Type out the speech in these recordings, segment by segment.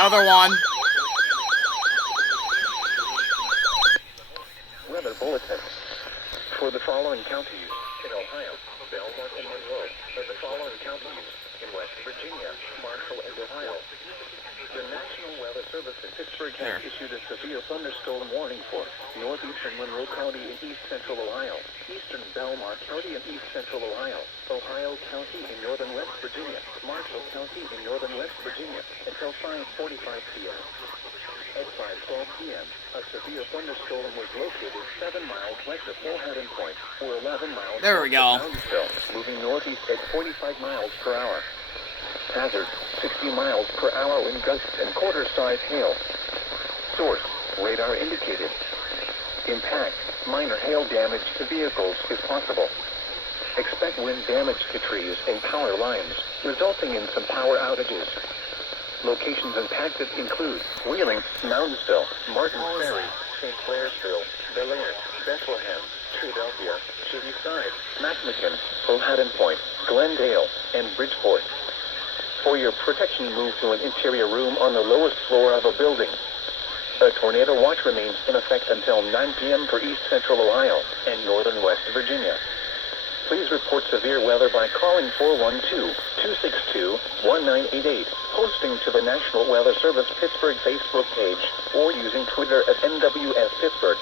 Another one. Weather bulletin. For the following counties in Ohio, Belmont and Monroe, and the following counties in West Virginia, Marshall, and Ohio. The National Weather Service in Pittsburgh has issued a severe thunderstorm warning for northeastern Monroe County and east central Ohio, eastern Belmont County and east central Ohio, Ohio County in northern West Virginia, Marshall County in northern West Virginia, until 5:45 p.m. At 5:12 p.m., a severe thunderstorm was located 7 miles west of Bullheaded Point, or 11 miles there we go. Moving northeast at 45 miles per hour. Hazard, 60 miles per hour wind gusts and quarter-size hail. Source, radar indicated. Impact, minor hail damage to vehicles if possible. Expect wind damage to trees and power lines, resulting in some power outages. Locations impacted include Wheeling, Moundsville, Martin Ferry, St. Clairsville, Bel Air, Bethlehem, Philadelphia, Shadyside, Mackinac, Bullheaded Point, Glendale, and Bridgeport. For your protection, move to an interior room on the lowest floor of a building. A tornado watch remains in effect until 9 p.m. for east central Ohio and northern West Virginia. Please report severe weather by calling 412-262-1988, posting to the National Weather Service Pittsburgh Facebook page, or using Twitter at NWS Pittsburgh.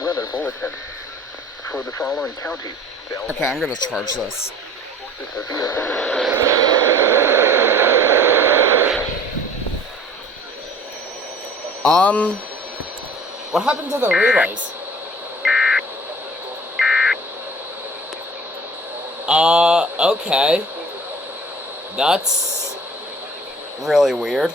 Weather bulletin. For the following counties. Okay, I'm gonna charge this. What happened to the relays? Okay. That's really weird.